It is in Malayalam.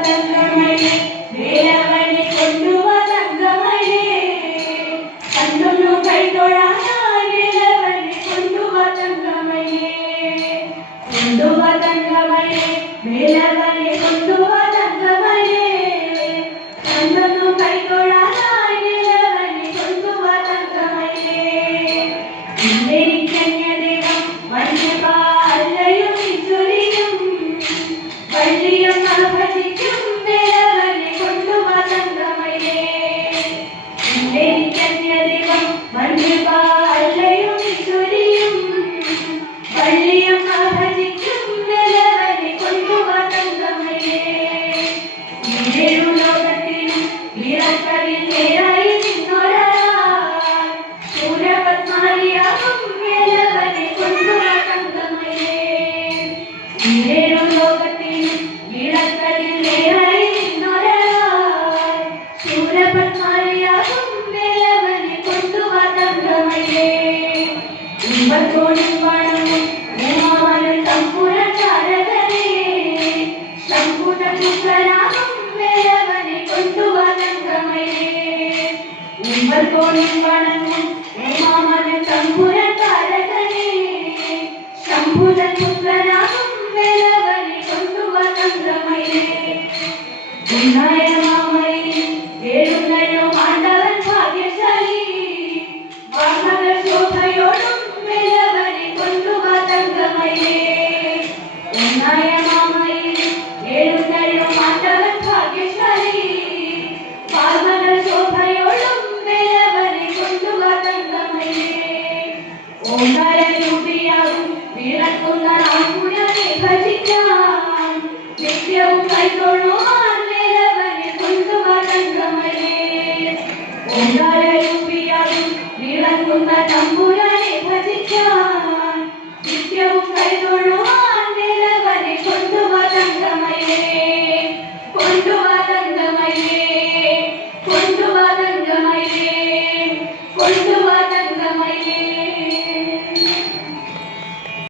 ತಂಗಮಳೆ ಬೇಲವನೆ ಕೊಂಡುವ ತಂಗಮಳೆ ಕಣ್ಣನ್ನು ಕೈಗೊಳ ಬೇಲವನೆ ಕೊಂಡುವ ತಂಗಮಳೆ ಬೇಲವನೆ ಕೊಂಡುವ ತಂಗಮಳೆ ಕಣ್ಣನ್ನು ಕೈಗೊಳ ಬೇಲವನೆ ಕೊಂಡುವ ತಂಗಮಳೆ ഇന്ത്യനിക്കന്യദേവം വന്യപാലയും വിജുലിയും വള്ളിയും ഭജിക്കും വേലവനെ കൊണ്ടുവ തങ്കമയേ ഇന്ത്യനിക്കന്യദേവം വന്യപാലയും വിജുലിയും വള്ളിയും ഭജിക്കും വേലവനെ കൊണ്ടുവ തങ്കമയേ ഈരേഴു ലോകത്തിനും ഇറക്കലിൽ നേരായി നിന്നൊരാ ശൂരപത്മാരിയാകും വേലവനെ കൊണ്ടുവ തങ്കമയേ ഈരേഴു ലോകത്തിനും ഇറക്കലിൽ നേരായി നിന്നൊരാൾ ശൂരപത്മാരിയാകും വേലവനെ കൊണ്ടുവ തങ്കമയേ ഉമ്പത്തോടും പണവും മൂമാവനും തമ്പുരക്കാരകനെ ശംഭുതപുത്രനാകും വേലവനെ കൊണ്ടുവ തങ്കമയേ ഉമ്പത്തോടും പണവും മൂമാവനും തമ്പുരക്കാരകനെ ശംഭുതപുത്രനാകും വേലവനെ കൊണ്ടുവ തങ്കമയേ ഉന്നായമാമയിൽ ഏഴുന്നല്ലോ ആണ്ടവൻ ഭാഗ്യശാലി വാമക ശോഭയോടും വേലവനെ കൊണ്ടുവ തങ്കമയേ ഉന്നായമാമയിൽ ഏഴുന്നല്ലോ ആണ്ടവൻ ഭാഗ്യശാലി വാമക ശോഭയോടും വേലവനെ കൊണ്ടുവ തങ്കമയേ ഓങ്കാരരൂപിയാകും വിളക്കുന്ന നാൾക്കുരനെ ഭജിക്കാൻ നിത്യവും കൈക്കൊള്ളുവാൻ വേലവനെ കൊണ്ടുവ തങ്കമയേ ഓങ്കാരരൂപിയാകും വിളക്കുന്ന തമ്പുരാനെ ഭജിക്കാൻ നിത്യവും കൈക്കൊള്ളുവാൻ വേലവനെ കൊണ്ടുവ തങ്കമയേ കൊണ്ടുവ തങ്കമയേ കൊണ്ടുവ തങ്കമയേ കൊണ്ടുവ